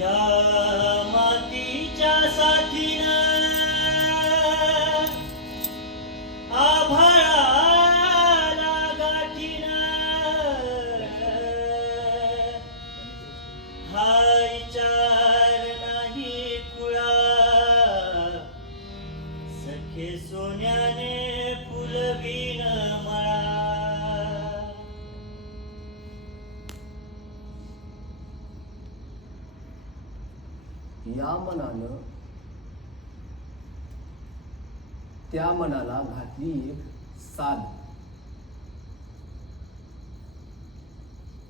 या मातीच्या साथीनं आभाळाला गाठीनं हा विचार नाही कुळा सखे सोन्याने फुलवीन मळा. या मनानं त्या मनाला घातली एक साध.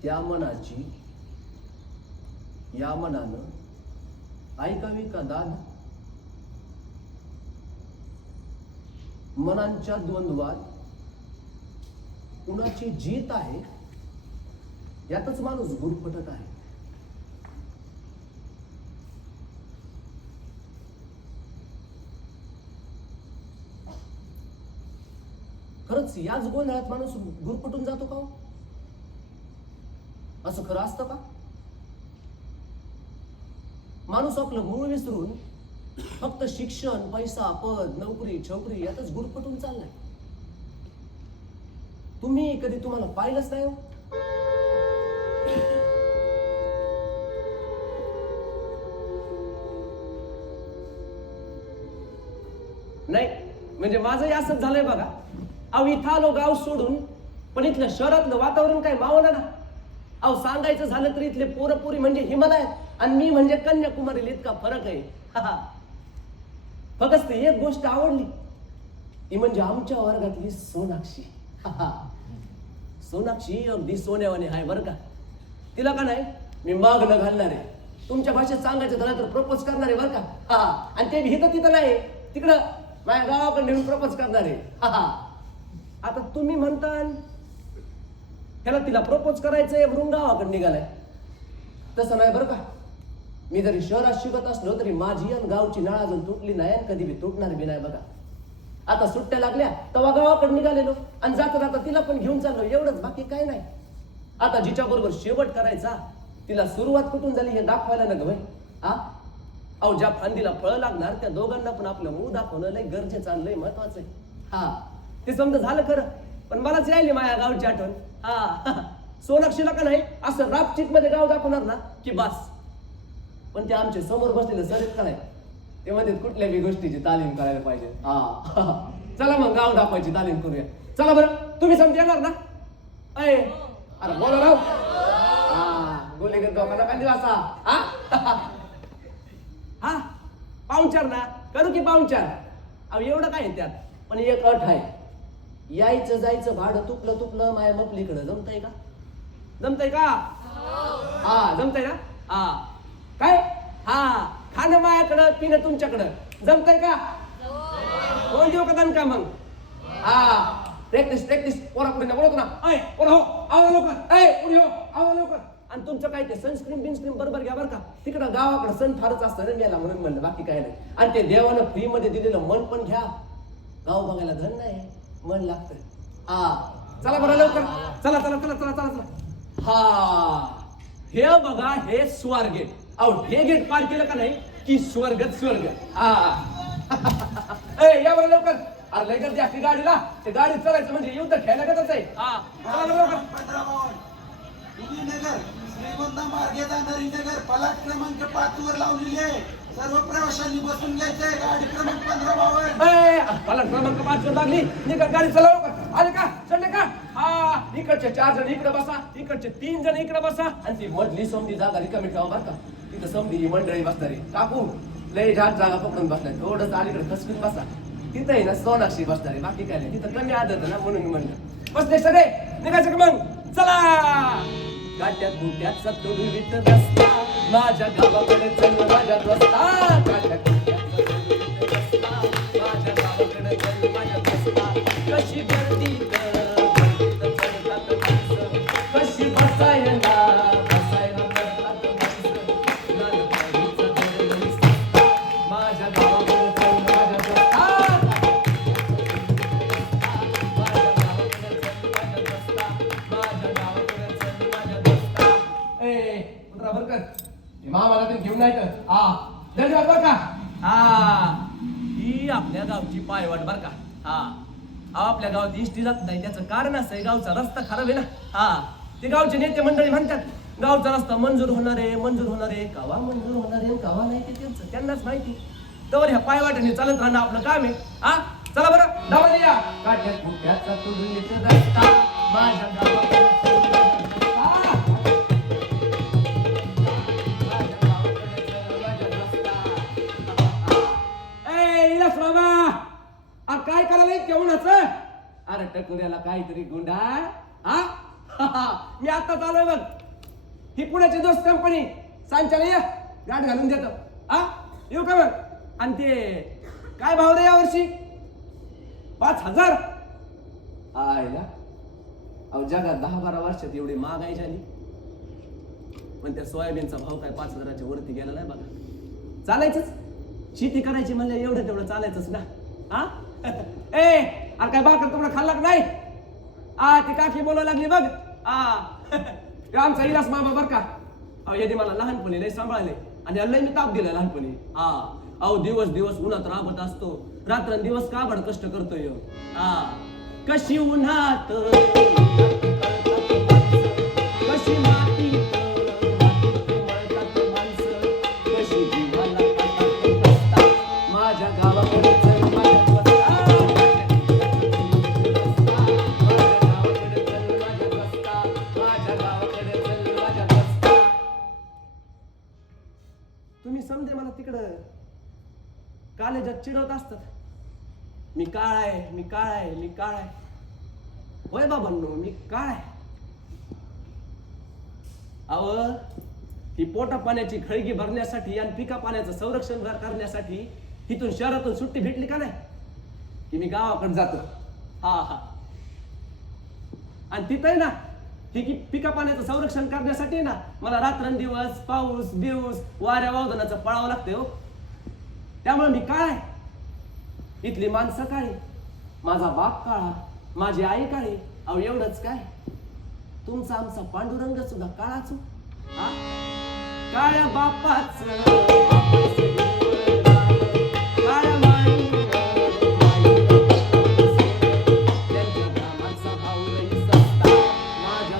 त्या मनाची या मनानं ऐकावी का दाद. मनांच्या द्वंद्वात कुणाची जीत आहे यातच माणूस गुरफटत आहे. खरंच याच गोंधळात माणूस गुरफटून जातो का? असं खरं असतं का? माणूस आपलं मूळ विसरून फक्त शिक्षण, पैसा, पद, नोकरी, छोकरी यातच गुरफटून चाललाय. तुम्ही कधी तुम्हाला पाहिलंच नाही हो? नाही म्हणजे माझंही असंच झालंय बघा. अहो इथं आलो गाव सोडून, पण इथलं शहरातलं वातावरण काय मावना ना. अहो सांगायचं झालं तर इथले पोरपुरी म्हणजे हिमालयात आणि मी म्हणजे कन्याकुमारी, इतका फरक आहे. फक्त एक गोष्ट आवडली ती म्हणजे आमच्या वर्गातली सोनाक्षी. सोनाक्षी अगदी सोन्यावाने आहे बरं का. तिला का नाही मी मागणं घालणार आहे. तुमच्या भाषेत सांगायचं झालं तर प्रपोज करणार आहे बरं का. आणि ते हिथं तिथं नाही, तिकडं माझ्या गावाकडे नेऊन प्रपोज करणार आहे. आता तुम्ही म्हणता ह्याला तिला प्रपोज करायचंय म्हणून गावाकडे निघालाय. तसं नाही बरं का. मी जरी शहरात शिकत असलो तरी माझी आणि गावची नाळ अजून तुटली नाही आणि कधी बी तुटणार बी नाही बघा. आता सुट्ट्या लागल्या तेव्हा गावाकडे निघालेलो आणि जाता जाता तिला पण घेऊन चाललो, एवढंच, बाकी काय नाही. आता जिच्या बरोबर शेवट करायचा तिला सुरुवात कुठून झाली हे दाखवायला न गं. अहो ज्या फांदीला फळं लागणार त्या दोघांना पण आपलं मूळ दाखवणं लय गरजेचं आणि लय महत्वाचं आहे. ते समजा झालं खरं, पण मलाच यायली माझ्या गावची आठवण. सोनाक्षीला का नाही असं रापचिक मध्ये गाव दाखवणार ना की बस. पण ते आमच्या समोर बसलेलं सर का नाही, ते म्हणतात कुठल्याही गोष्टीची तालीम करायला पाहिजे. चला मग गाव दाखवायची तालीम करूया. चला बरं, तुम्ही समजा येणार ना? अरे बोला राव. गोलीगत गावखाना काय दिवसा. पाहुणचार ना करू की पाहुणचार. अहो एवढं काय त्यात, पण एक अट आहे. यायचं जायचं भाडं तुपलं माया मपलीकडं. जमतंय का? जमतंय का? जमतंय ना? काय खाणं मायाकडं, पिणं तुमच्याकडं. जमतंय का? कोण देऊ का दणका मग? प्रॅक्टिस पोरा पुढे बोलतो ना. पोरा हो आवा लवकर, पुढे हो आवा लवकर. आणि तुमचं काय ते सनस्क्रीन बरोबर घ्या बरं का. तिकडं गावाकडं सण फारच असतं ना मेला म्हणून म्हणलं, बाकी काय नाही. आणि ते देवानं फ्री मध्ये दिलेलं मन पण घ्या. गाव बघायला धन नाही, मन लागतं. चला बरं लवकर. चला चला चला चला चला चला. हे बघा हे स्वारगेट. अहो हे गेट पार केलं का नाही की स्वर्गच स्वर्ग. या बरं लवकर. अरे लय गर्दी असते गाडीला. ते गाडीत चलायचं म्हणजे युद्ध खेळायला गतच आहे. चला लवकर. श्रीगोंदा मार्गे जाणारी नगर पलाट क्रमांक 5 वर लावलेली आहे. सर्व प्रवाशांनी बसून घ्यायचंय. गाडी क्रमांक 1552. पलाट क्रमांक 5 वर लागली. निघा गाडी चला लवकर. आले का? चढले का? इकडचे 4 जण इकडे बसा, इकडचे 3 जण इकडे बसा आणि ती मधली समधी जागा रिकामी ठेवा बरं का. तिथं समधी मंडळी बसणारी काकू लय झाड जागा पकडून बसलाय. थोडंच अलीकडे खसकून बसा. तिथं आहे ना सोनाक्षी बसणारी, बाकी काय नाही. तिथं कमी आदत ना म्हणून म्हणलं. बसले सगळे निघायचं का मग? चला. गाट्यात बुट्यात सत्तुडवीत रस्ता माझ्या गावाकडे चल माझ्यात रस्ता. गाट्यात बुट्यात सत्तुडवीत रस्ता माझ्या गावाकडे चल माझ्यात रस्ता. कशी गर्दी चढतात माणसं, कशी बसायला करतात माणसं. लालपरीचं दरवळी सस्ता माझ्या गावाकडे चल माझ्यात रस्ता. माझ्या गावाकडे चल माझ्यात रस्ता. माझ्या गावाकडे चल माझ्यात रस्ता. मामाला तर घेऊन नाही तर धन्यवाद बर का. ही आपल्या गावची पायवाट बर का. आपल्या गावात इष्टी जात नाही त्याचं कारण असं आहे, गावचा रस्ता खराब आहे ना. ते गावचे नेते मंडळी म्हणतात गावचा रस्ता मंजूर होणार आहे कवा मंजूर होणार आहे कवा नाही ते त्यांनाच माहिती. तर ह्या पायवाट्याने चालत राहणं आपलं काम आहे. चला बरं धावा या काट्यात मुठ्याचा तुडुनीत रस्ता माझ्या गावाकडे काय करायला केवणाचं. अरे टकुऱ्याला काहीतरी गुंडाळ. मी आता चालूय बघ. ही पुण्याची दोस्त कंपनी सांच्याला ये गाठ घालून देतो. येऊ का बघ. आणि ते काय भाव रे यावर्षी 5,000. आयला अहो जगात 10-12 वर्षात एवढी महागाई झाली पण त्या सोयाबीनचा भाव काय 5,000च्या वरती गेला नाही बघा. चालायचंच शेती करायची म्हणजे एवढं तेवढं चालायचंच ना. अरे काय बाकर तुकडा खाल्ला का नाही. ती काकी बोलायला लागली बघ. आमचा इलास मामा बर का. यदि मला लहानपणी लय सांभाळले आणि लय मी ताप दिला लहानपणी. अहो दिवस उन्हात राबत असतो रात्रंदिवस काबड कष्ट करतोय. कशी उन्हात कशी मातीत माणसं कशी जीवाला माझ्या गावाकडे तुम्ही समजे मला तिकडं कॉलेजात चिडवत असतात. मी काळ आहे होय बाबांनो मी काळ आहे. अहो ही पोटा पाण्याची खळगी भरण्यासाठी आणि पिका पाण्याचं संरक्षण करण्यासाठी इथून शहरातून सुट्टी भेटली का नाही की मी गावाकडे जातो. आणि तिथं ना ही पिका पाण्याचं संरक्षण करण्यासाठी ना मला रात्रंदिवस पाऊस बिऊस वाऱ्या वावदानाचं पळावं लागतं हो. त्यामुळे मी काय इथली माणसं काळी माझा बाप काळा माझी आई काळी. अहो एवढंच काय तुमचा आमचा पांडुरंग सुद्धा काळाच. काळ्या बापाच काळ्या माई त्यांच्या ग्रामाचा भाऊ लई सस्ता माझ्या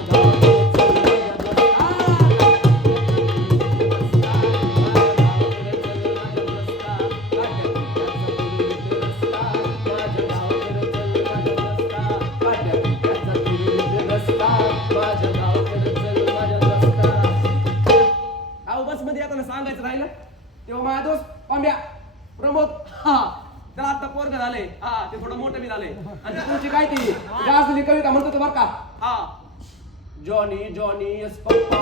सांगायचं राहिलं तेव्हा माझा दोस्त पांब्या प्रमोद त्याला आता पोरग झाले. ते थोडं मोठं बी झाले. आणि तुमची काय ती गाजलेली कविता म्हणतो बर का. जॉनी जॉनी यस पप्पा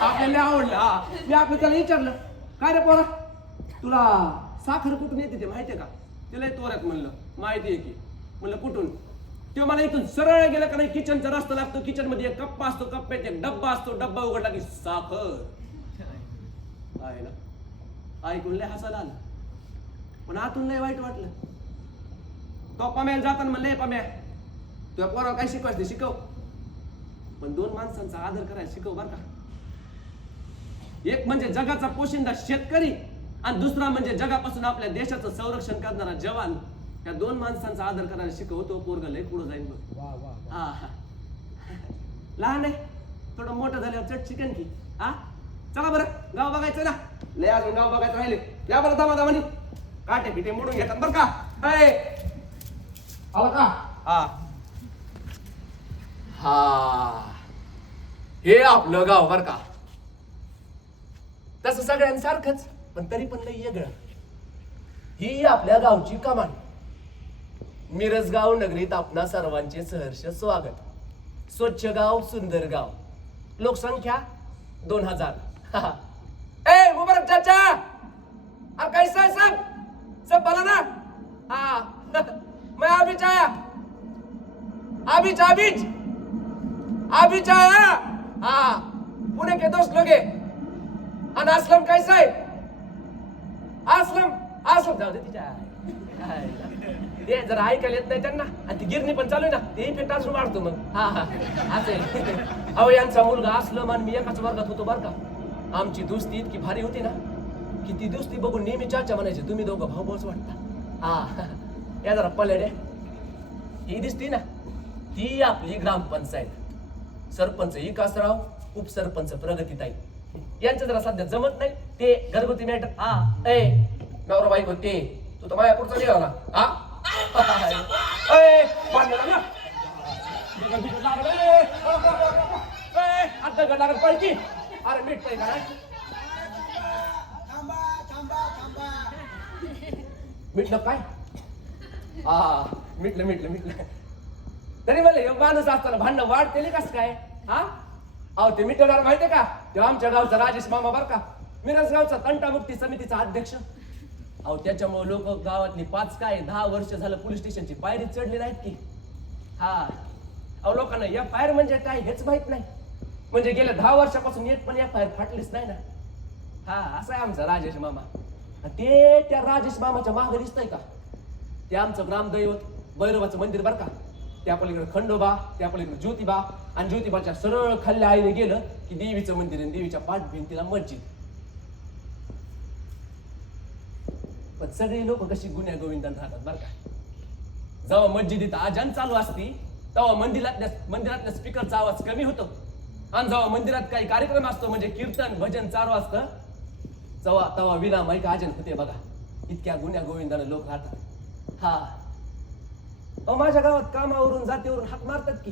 आपल्याला आवडलं. मी आपलं त्याला विचारलं काय रे पोरा तुला साखर कुठून येते ते माहितीये का. तिला तोऱ्यात म्हणलं माहिती आहे की. म्हणलं कुठून. तेव्हा मला इथून सरळ गेलं का नाही किचनचा रस्ता लागतो. किचन मध्ये एक कप्पा असतो कप्प्यात एक डब्बा असतो. डब्बा उघडला की साखर आहे ना. ऐकून लय हसायला आलं पण आतून लय वाईट वाटलं. तो पम्याला जाताना म्हणलं पम्या तुझ्या पोराला काय शिकवायचं शिकव पण 2 माणसांचा आदर करायला शिकव बर का. एक म्हणजे जगाचा पोशिंदा शेतकरी आणि दुसरा म्हणजे जगापासून आपल्या देशाचं संरक्षण करणारा जवान. या 2 माणसांचा आदर करायला शिकवतो. पोरग लय पुढे जाईल बघ. लहान आहे थोडं मोठं झाल्यावर चट चिकन की. चला बरं गाव बघायचं ना. लय अजून गाव बघायचं राहिले. या बरं दामा दामानी काटे पिटे मोडून घेतात बरं का. आला का. हे आपलं गाव बर का. तसं सगळ्यांसारखंच पण तरी पण लय वेगळं. ही आपल्या गावची कमान. मिरजगाव नगरीत आपणा सर्वांचे सहर्ष स्वागत. स्वच्छ गाव सुंदर गाव. लोकसंख्या 2000. मुबारक चाचा अब कैसा है सब भला ना. मैं अभी आया पुणे के दोस्त लोग है. असलम कैसा है. असलम असं जाऊ दे तिच्या काय. ते जरा ऐकायला येत नाही त्यांना आणि ती गिरणी पण चालू आहे ना ते इफेक्ट अजून वाढतो मग. हा हा असं आहे. अहो यांचा मुलगा असलं आणि मी एकाच वर्गात होतो बरं का. आमची दोस्ती इतकी भारी होती ना की ती दोस्ती बघून नेहमी चाचा म्हणायचे तुम्ही दोघं भाऊ भाऊच वाटता. हा या जरा पलेडे ही दिसती ना ती आपली ग्रामपंचायत सरपंच विकासराव उपसरपंच प्रगतीताई यांचं जरा सध्या जमत नाही ते घरगुती मॅटर. हा ए नवरा बायको ते तू तर माझ्या पुढचा गेला ना. हा आता लागत पळती. अरे मीठ पाहिजे का थांबा थांबा थांबा. मिटलं काय. हा मिटलं तरी मला माणूस असताना भांडणं वाढते कस काय. हा अहो ते मिटवणार माहितीये का तेव्हा आमच्या गावचा राजेश मामा बर का मिरज गावचा तंटामुक्ती समितीचा अध्यक्ष. अहो त्याच्यामुळे लोक गावातली 10 वर्ष झालं पोलीस स्टेशनची पायरी चढली नाहीत की. हा अहो लोकांना या फायर म्हणजे काय हेच माहित नाही. म्हणजे गेल्या 10 वर्षापासून एक पण या फायर फाटलीच नाही ना. हा असा आहे आमचा राजेश मामा. ते त्या राजेश मामाच्या मागे दिसतंय का ते आमचं ग्रामदैवत भैरवाचं मंदिर बर का. त्या पलीकडे खंडोबा त्या पलीकडे ज्योतिबा आणि ज्योतिबाच्या सरळ खाल्ल्या आईने गेलं की देवीचं मंदिर आणि देवीच्या पाठ भिंतीला मस्जिद. पण सगळी लोक कशी गुन्ह्या गोविंदान राहतात बर का. जेव्हा मस्जिदीत आजान चालू असती तेव्हा मंदिरातल्या स्पीकरचा आवाज कमी होतो आणि जेव्हा मंदिरात काही कार्यक्रम असतो म्हणजे कीर्तन भजन चालू असतं तेव्हा विना माईक आजन होते बघा. इतक्या गुन्ह्या गोविंदाने लोक राहतात. हा अहो माझ्या गावात कामावरून जातीवरून हाक मारतात की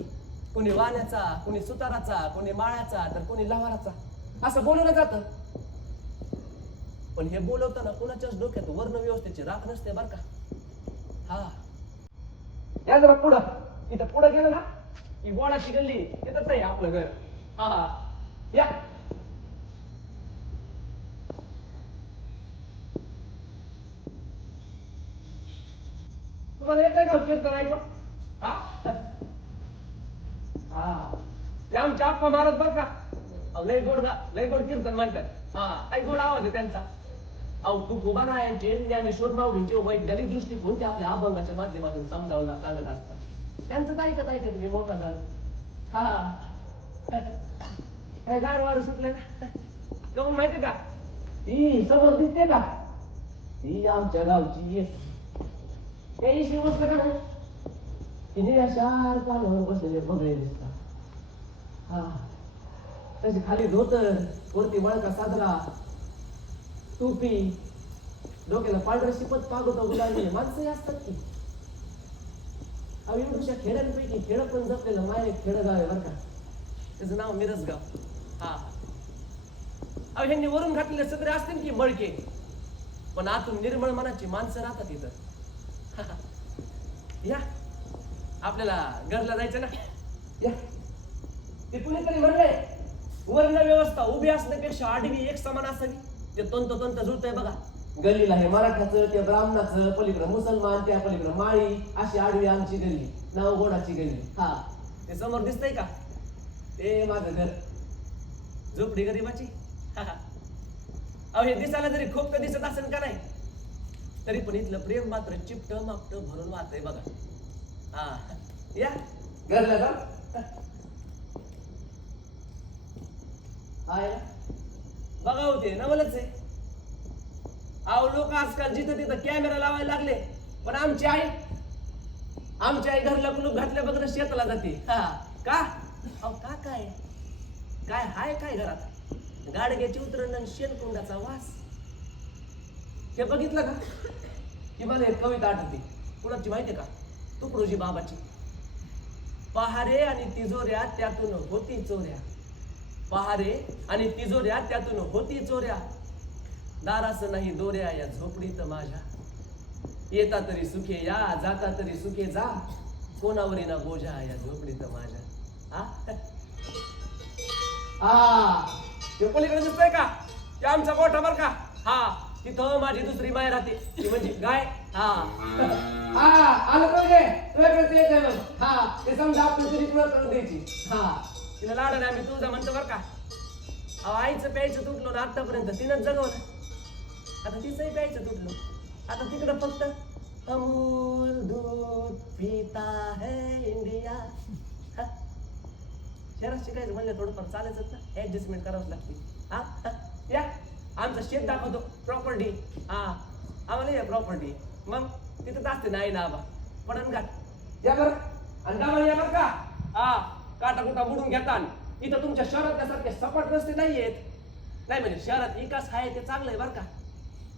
कोणी वाण्याचा कोणी सुताराचा कोणी माळ्याचा तर कोणी लवाराचा असं बोलवलं जातं. पण हे बोलवताना कोणाच्याच डोक्यात वर्ण व्यवस्थेची राख नसते बर का. हा या जरा पुढं इथं पुढं गेलं ना की गोडाची गल्ली तिथंच आहे आपलं घर. हा या तुम्हाला येत नाही का कीर्तन ऐकू. आमच्या आप्पा महाराज बर का लय गोड कीर्तन म्हणतात. हा काही गोड आवाज आहे त्यांचा. अहो तू उभा राहायचे ज्ञानेश्वर माऊलींचे वैज्ञानिक दृष्टिकोन ते आपल्या अभंगाच्या माध्यमातून समजावून सांगत असतात. त्यांचं ऐकत मी मोठा झालं. हा काय गार वार सुटले ना कमून माहिती का ती समोर दिसते का ती आमच्या गावची काही मस्त का नाही तिने अशार पानावर बसलेले बघले दिसतात. हा त्याची खाली धोतर वरती मळका सादरा टोपी डोक्याला पांढरा शिपत पागोटा गुलाबी माणसंही असतात की. अहो एवढ्या खेड्यांपैकी खेड पण जपलेलं माय खेडगाव आहे बरं का. त्याचं नाव मिरजगाव. हा अहो ह्यांनी वरून घातलेले सगळे असतील की मळके पण आतून निर्मळ मनाची माणसं राहतात इथं. या आपल्याला घरला जायचं ना. या ते कुणीतरी म्हणलंय वर्ण व्यवस्था उभी असण्यापेक्षा आडवी एक समान असावी. ते तंत जुळतंय बघा. गल्लीला हे मराठाचं त्या ब्राह्मणाचं पलीकडं मुसलमान त्या पलीकडं माळी अशी आडवी आमची गल्ली नाव गोडाची गल्ली. हा ते समोर दिसतंय का ते माझं घर झोपडी गरीबाची. अहो हे दिसायला जरी खूप दिसत असेल का नाही तरी पण इथलं प्रेम मात्र चिपट मापट भरून वाहतंय बघा. हा या घरला जा. बघा होते नवलच आहे. अहो लोक आजकाल जिथं तिथं कॅमेरा लावायला लागले पण आमची आई घरला कुलूप घातल्या बघ शेताला जाते. हा का अहो का काय हाय काय घरात गाडग्याची उतरण आणि शेणकुंडाचा वास. हे बघितलं का की मला एक कविता आठवते. कुणाची माहितीये का तुकडोजी बाबाची. पहारे आणि तिजोऱ्या त्यातून होती चोऱ्या. पहारे आणि तिजोऱ्या त्यातून होती चोऱ्या. दारास नाही दोऱ्या या झोपडीत माझ्या. येता तरी सुखे या जाता तरी सुखे जा. कोणावरी ना बोजा या झोपडीत माझ्या. ते पलीकडे दिसतोय का ते आमचा गोठा बर का. हा तिथं माझी दुसरी माय राहते ती म्हणजे गाय. आलं पाहिजे तुझ्याकडे मग. हा ते समजा आपण तुझी करून द्यायची. हा तिला लाडाने आम्ही तुझा म्हणतो बर का. आईचं प्यायचं तुटलो ना आतापर्यंत तिनंच जगवलं आता तिचंही प्यायचं तुटलो. आता तिकडं फक्त अमूल दूध पिता है इंडिया. शहरात शिकायचं म्हणलं थोडंफार चालायचं ना, ऍडजस्टमेंट करावंच लागते. हा या आमचं शेत दाखवतो प्रॉपर्टी. हा आम्हाला या प्रॉपर्टी मग तिथं असते नाही ना आबा पडन घाट या बरं आणि गावाला या बरं का. हा काटा कुटा बुडून घेतात इथं तुमच्या शहरातल्यासारखे सपाट रस्ते नाहीयेत. नाही म्हणजे शहरात विकास आहे ते चांगलं आहे बरं का,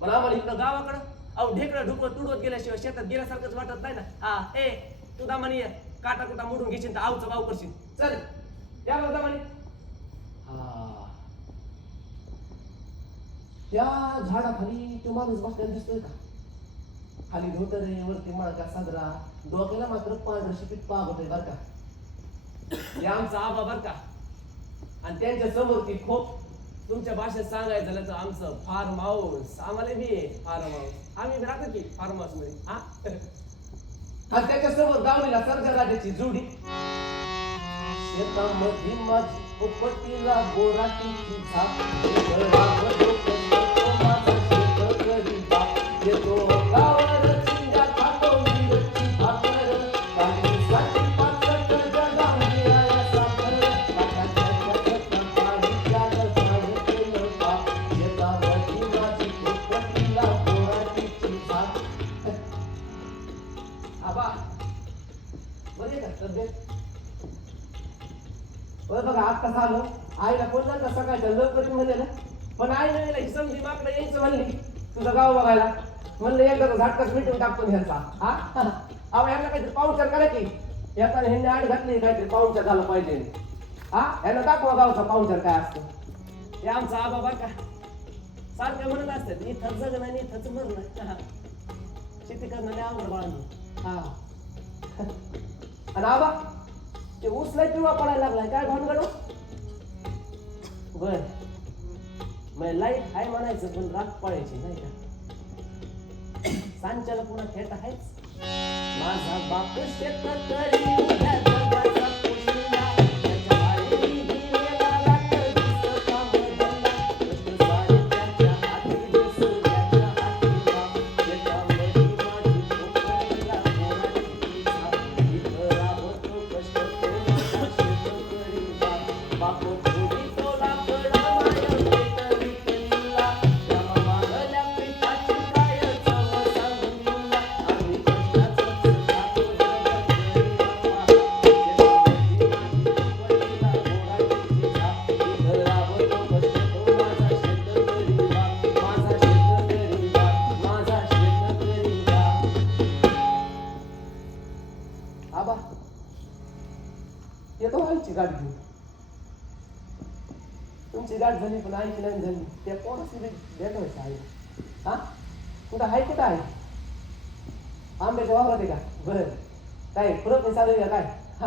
पण आम्हाला इकडं गावाकडं अहो ढेकळं ढुकळं तुडवत गेल्याशिवाय शेतात गेल्यासारखंच वाटत नाही ना. हा ए तू दामानी काटा कुटा मोडून घेशील तर आवचं वाव करशील. चल या बरं दामानी. हा त्या झाडाखाली तो माणूस बसलेला दिसतोय का? खाली धोतरे वरती मळका साजरा, डोक्याला मात्र पांढरं शिपीत पाहत आहे बरं का. हे आमचा आबा बरं का, आणि त्यांच्या समोर ती खोप. तुमच्या भाषेत सांगायचं झालं तर आमचं फार्म हाऊस. आम्हाला बी फार्म हाऊस, आम्ही राहतो की फार्म हाऊस मध्ये. हा आणि त्याच्या समोर गावलीला सर्जा राजाची जोडी. शेतामध्ये माझी पोपटीला बोराटीची झाप. येतो गावावर चिंगा खातो मिरची भाकर. काळीसाठी पाचट जगामध्ये आया साखर. काकाच्या पाणी त्यानं केलं पाप. शेतामध्ये माझी पोपटीला बोराटीची झाप. आबा बरे का तब्येत? बघा आत्ताच आलो. आईला बोलला का सकाळच्या लवकर म्हणले ना, पण आई नाही ही समजी माकडं यायचं म्हणली तुझं गाव बघायला. म्हणलं एकदा झटकाच मिटून टाकतो ह्यांचा. हा अहो ह्यांना काहीतरी पाहुणचार करा की. येताना ह्यांनी आड घातली काहीतरी पाहुणचार झाला पाहिजे. हा ह्यांना दाखवा गावचा पाहुणचार काय असतो. हे आमचा आबा बरं का सारखं म्हणत असतात इथंच जगणं आणि इथंच मरणं. शेती करणं लय आवड बाळांनो. हा आणि आबा ते ऊसला किंवा पडायला लागलाय काय भानगड? बर मग लाईट आहे म्हणायचं पण रात पडायची नाही का. सांच्याला पुन्हा खेट आहेच. माझा बाप शेत करी उद्या जगाचा पोशिंदा. त्याच्या आईने दिलेला रात दिसता मधला. कष्ट सारे त्याच्या हाती दिसू त्याच्या हाती बाप. शेतामध्ये माझी पोपटीला बोराटीची झाप. इथं राबतो कष्ट तो माझा शेतकरी बाप. बाप थोडी तो लाकडा माया पेट विकला. त्याला मागल्या पिठाची काय चव सांगून तुला. आम्ही कष्टाचंच खातो जगत गरीबापा. शेतामध्ये माझी पोपटीला बोराटीची झाप. इथं राबतो कष्ट तो माझा शेतकरी बाप. माझा शेतकरी बाप. माझा शेतकरी बाप. आबा येतो आईची गाठ घेऊन. तुमची गाठ झाली पण आईची नाही झाली. त्या कोणाची भेटायचं आई. हा कुठं आहे कुठं आहे? आंब्याच्या वावरात आहे का? बरं काय परत नाही चालू का काय? हा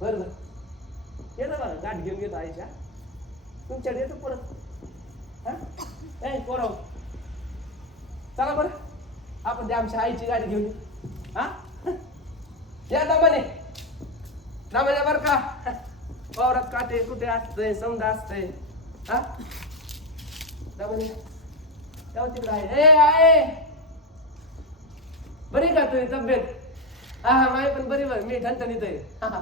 बरं बरं येतो बघा गाठ घेऊन येतो आईच्या. तुमच्याकडे येतो परत. हा ए पोराव चला बरं आपण त्या आमच्या आईची गाडी घेऊन येऊ. हा या दामाने दामाने बरं का. वावरात काटे कुठे असतंय समजा असतंय. हा दामाने तेव्हा तिकडे आहे. ए आहे बरी का तुझी तब्येत? हा हा माय पण बरी बरं मी ठणठणीत आहे. हा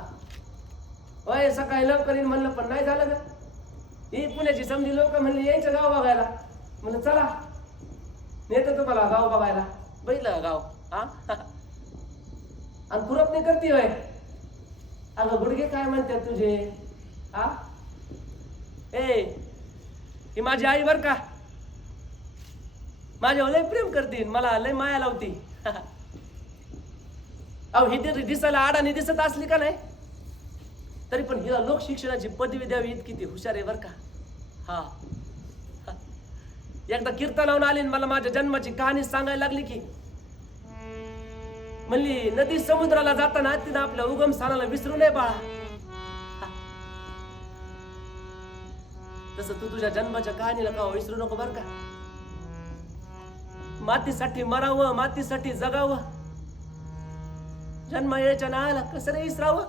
होय सकाळी लवकर येईन म्हणलं पण नाही झालं का. ही पुण्याची समजी लोक म्हणली यायचं गाव बघायला. म्हणलं चला नेतो तुम्हाला गाव बघायला. बघितलं का गाव? हा आणि पुरप नाही करते होय. अगं गुडघे काय म्हणतात तुझे? हा ए ही माझी आई बर का. माझ्यावर लय प्रेम करते मला लय माया लावती. अहो ही दिसायला आडाने दिसत असली का नाही तरी पण हिला लोक शिक्षणाची पदवी द्यावी इतकी ती हुशार आहे बर का. हा एकदा कीर्तनावरून आली मला माझ्या जन्माची कहाणी सांगायला लागली की म्हणली नदी समुद्राला जाताना तिनं आपल्या उगम स्थानाला विसरू नये बाळा. तसं तू तुझ्या जन्माच्या कहाणीला का विसरू नको बर का. मातीसाठी मरावं मातीसाठी जगावं. जन्म यायच्या नाळाला कसं रे विसरावं.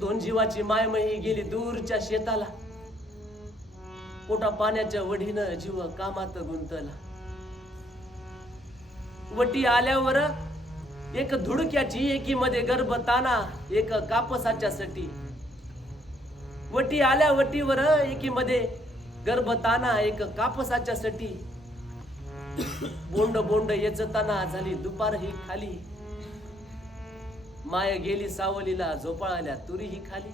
दोन जीवाची मायमही गेली दूरच्या शेताला. पोटा पाण्याच्या वढीनं जीव कामात गुंतला. वटी आल्यावर एक धुडक्याची एकीमध्ये गर्भताना एक कापसाच्या सटी. वटी आल्या वटीवर एकीमध्ये गर्भताना एक कापसाच्या सटी. बोंड बोंड येचताना झाली दुपार ही खाली. माय गेली सावलीला झोपाळल्या तुरी ही खाली.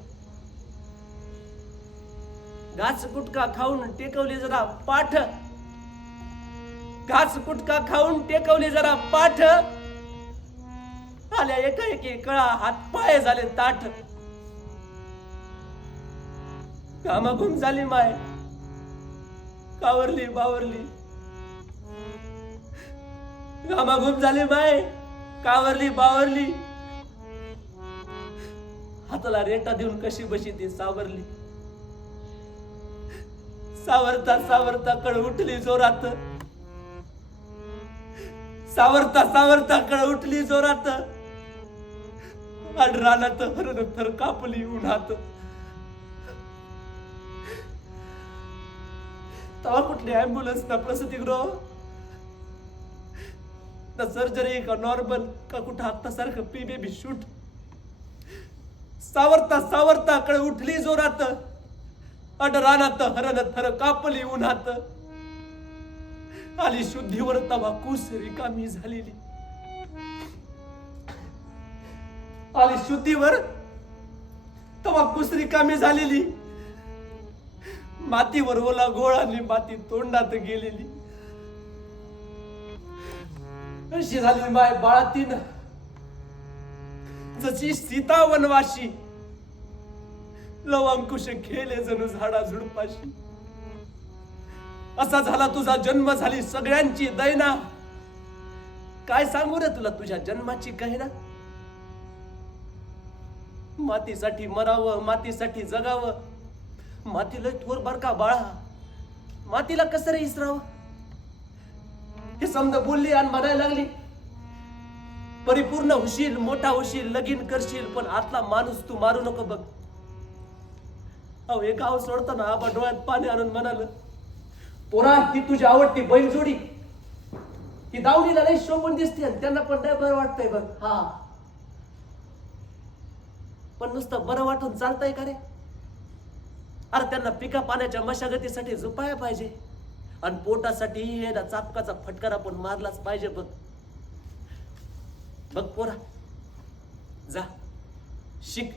घास कुटका खाऊन टेकवली जरा पाठ. घास कुटका खाऊन टेकवली जरा पाठ. आल्या एकाएकी कळा हात पाय झाले ताठ. घामाघूम झाली माय कावरली बावरली. घामाघूम झाली माय कावरली बावरली. हाताला रेटा देऊन कशी बशी ती सावरली. सावरता सावरता कळ उठली जोरात. सावरता सावरता कळ उठली जोरात. आणि रानात हरण थर कापली उन्हात. तवा कुठली ऍम्ब्युलन्स ना प्रसूतिगृह ना सर्जरी का नॉर्मल का कुठं आत्तासारखं पी बेबी शूट. सावरता सावरता कळ उठली जोरात. अड रानात हरण थर कापली उन्हात. आली शुद्धीवर तवा कुस रिकामी झालेली. आली शुद्धीवर तवा कुस रिकामी झालेली. मातीवर ओला गोळाली माती तोंडात गेलेली. अशी झाली माय बाळातीन जशी सीता वनवाशी. लवंकुश खेले जणू झाडा झुडपाशी. असा झाला तुझा जन्म झाली सगळ्यांची दैना. काय सांगू रे तुला तुझ्या जन्माची कहना. मातीसाठी मरावं मातीसाठी जगावं. मातीला थोर बर का बाळा. मातीला कसं रे इसरावं. हे समजा बोलली आणि म्हणायला लागली परिपूर्ण होशील मोठा होशील लगीन करशील पण आतला माणूस तू मारू नको बघ. अहो हे गाव सोडताना आबा डोळ्यात पाणी आणून म्हणाल पोरा ही तुझी आवडती बैलजोडी. ही दावणीला लई शोभून दिसते आणि त्यांना पण लय बरं वाटतंय बघ. हा पण नुसतं बरं वाटून चालतंय का रे. अरे त्यांना पिका पाण्याच्या मशागतीसाठी झोपाया पाहिजे आणि पोटासाठी हे ना चापकाचा फटकारा पण मारलाच पाहिजे बघ. बघ पोरा जा शिक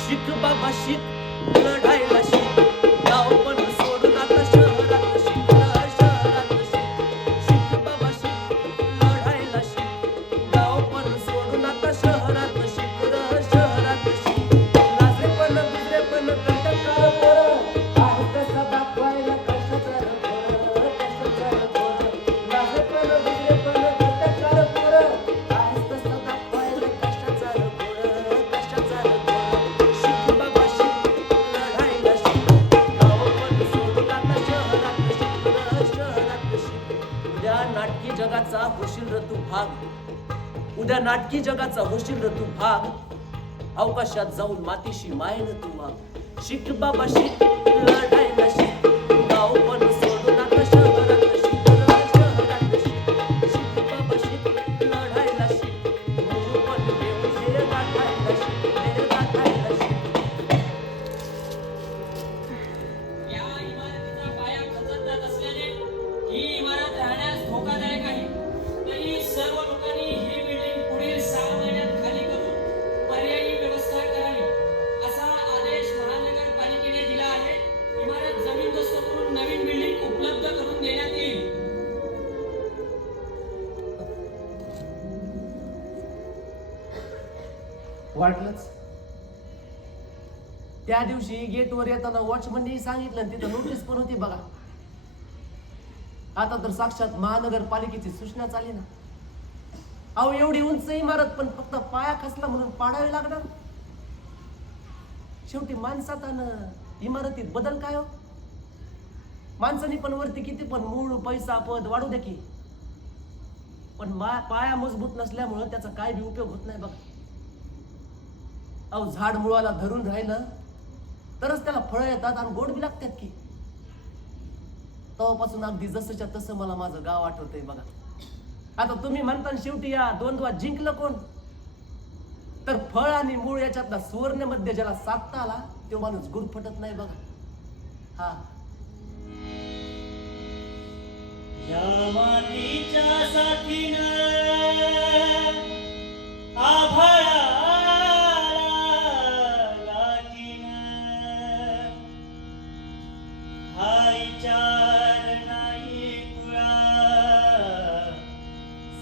शिक बाबा शिक लढायला शिक. गाव पण सोडून आता शहरात शिक. शहरात शिक शिक बाबा शिक लढायला शिक. गाव पण सोडून आता शहरात शिक. शहरात शिक लाजरे पण बिजरे पण कंटकार पोरं आहे कसा दाखवायला कशाचा रखोर. कशाचा रखोर लाजरे पण बिजरे पण कंटकार पोरं आहे कसा दाखवायला कशाचा रखोर. कशाचा रखोर शिक बाबा शिक लढायला शिक. गाव पण सोडून आता शहरात शिक. शहरात शिक उद्या नाटकी जगाचा होशील रे तू भाग. उद्या नाटकी जगाचा होशील रे तू भाग. अवकाशात जाऊन मातीशी मायन तू वाग. शिक बाबा शिक लढायला शिक. गाव पण सोडून आता शहरात शिक. शहरात शिक शिक बाबा शिक लढायला शिक. गुरु पण देऊन हे गाठायला शिक. हे गाठायला शिक. या इमारतीचा पाया खचत असल्याने ही इमारत राहण्यास धोकादायक आहे. तरी सर्व लोकांनी ही बिल्डिंग पुढील 6 महिन्यात खाली करून पर्यायी व्यवस्था करावी असा आदेश महानगरपालिकेने दिला आहे. इमारत जमीनदोस्त करून नवीन बिल्डिंग उपलब्ध करून देण्यात येईल. वाटलंच त्या दिवशी गेटवर येताना वॉचमनने सांगितलं आणि तिथं नोटीस पण होती बघा. आता तर साक्षात महानगरपालिकेची सूचना चालली ना. अहो एवढी उंच इमारत पण फक्त पाया खचला म्हणून पाडावी लागणार. शेवटी माणसात आणि इमारतीत बदल काय हो. माणसाने पण वरती किती पण मूळ पैसा पद वाढू द्या की पण पाया मजबूत नसल्यामुळं त्याचा काय बी उपयोग होत नाही बघा. अहो झाड मुळाला धरून राहिलं तरच त्याला फळं येतात आणि गोड बी लागतात की. तेव्हापासून अगदी जसंच्या तसं मला माझं गाव आठवतंय बघा. आता तुम्ही म्हणता ना शेवटी या द्वंद्वात जिंकलं कोण, तर फळ आणि मूळ याच्यातला सुवर्ण मध्ये ज्याला साधता आला तो माणूस गुरफटत नाही बघा. हा या मातीच्या साथीनं आभाळाला गाठीनं हा विचार नाही कुळा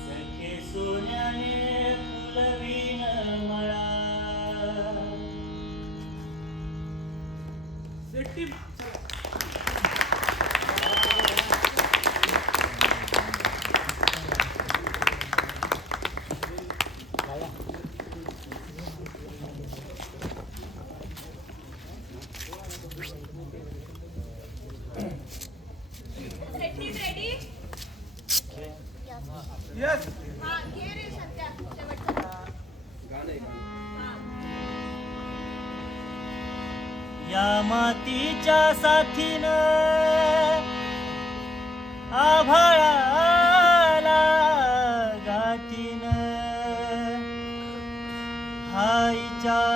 सखे सोन्याने फुलवीन मळा. Setting ready. यस हा घे रे सध्या शेवटचं. हा. या मातीच्या साथीनं आभाळाला गाठीनं हा विचार